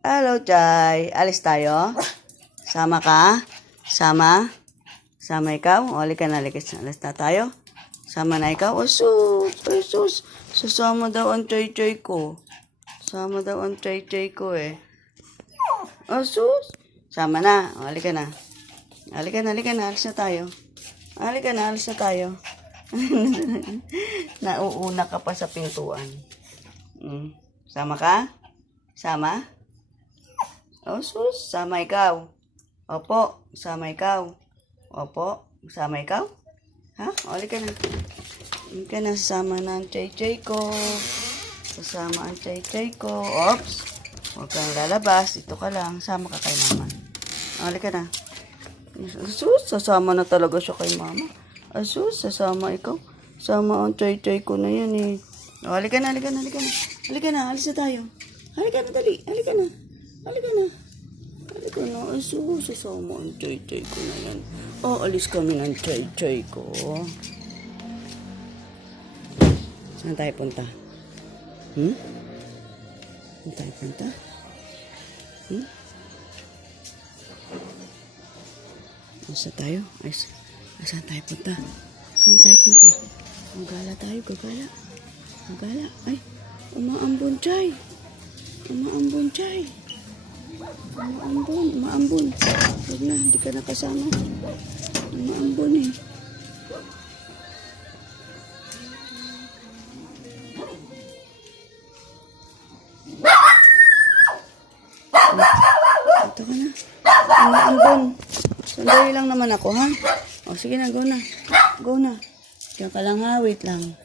Hello, Chay. Alis tayo? Sama ka? Sama? Sama ikaw? O, halika na, halika. Alis na tayo? Sama na ikaw? O, sus! Ay, sus! Sasama daw ang Chay-Chay ko. Sama daw ang Chay-Chay ko eh. O, sus! Sama na. O, halika na. Halika na, halika na. Alis na tayo. Halika na, alis na tayo. Nauuna ka pa sa pintuan. Sama ka? Sama? O, sus, sama ikaw. Opo, sama ikaw. Opo, sama ikaw. Ha? O, halika na. Halika na, sasama na ang Chay-Chay ko. Sasama ang Chay-Chay ko. Oops. Huwag kang lalabas. Dito ka lang. Sama ka kay mama. O, halika na. Sus, sasama na talaga siya kay mama. Asus, sasama ikaw. Sama ang Chay-Chay ko na yan eh. O, halika na, halika na, halika na. Halika na, alis na tayo. Halika na, dali. Halika na. Halika na. Halika na. Asus, sasama ang Chay-Chay ko na yan. O, alis kami ng Chay-Chay ko. Saan tayo punta? Saan tayo punta? Saan tayo? Ay, saan tayo punta? Saan tayo punta? Magala tayo, gagala. Magala. Ay, umaambon, Chay. Umaambon, Chay. Umaambon. Huwag na, hindi ka nakasama. Umaambon eh. Ito ka na. Umaambon. Sandali lang naman ako, ha? O, sige na, go na. Go na. Diyan ka lang, ha? Wait lang.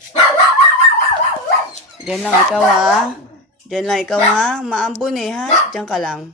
Diyan lang ikaw, ha? Diyan lang ikaw, ha? Maambon eh, ha? Diyan ka lang.